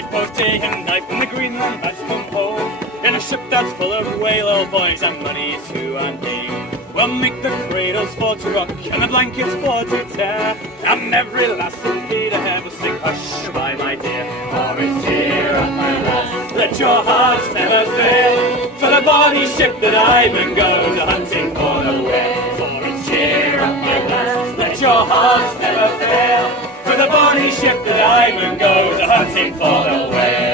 fight both day and night when the Greenland lads come home. In a ship that's full of whale boys and money to name. We'll make the cradles for to rock and the blankets for to tear, and every lass will be to have a sing hush by my dear. For it's cheer up my lass, let your hearts never fail, for the bonny ship that Ivan goes hunting for the whale. For it's cheer up my lass, let your hearts never fail, for the bonny ship that Ivan goes hunting for the whale.